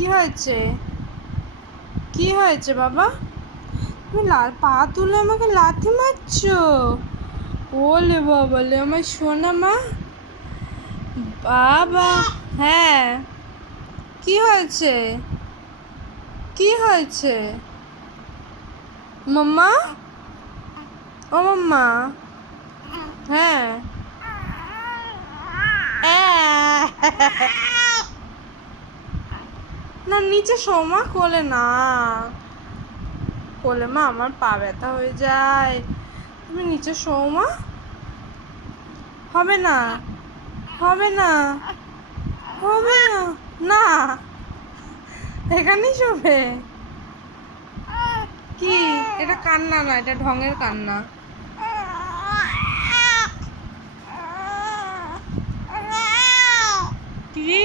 কি হয়েছে? কি হয়েছে বাবা? তুমি পা তুলে আমাকে লাথি মারছো? ওলে বাবালে আমার সোনা মা। বাবা। হ্যাঁ, কি হয়েছে? কি হয়েছে মাম্মা? ও মাম্মা। হ্যাঁ। না, নিচে শো মা, কোলে না। কোলে মা, আমার পা ব্যথা হয়ে যায়। তুমি নিচে শো মা। হবে না, হবে না, হবে না। না, এখানেই শোবে। কি? এটা কান্না না, এটা ঢঙের কান্না। কি?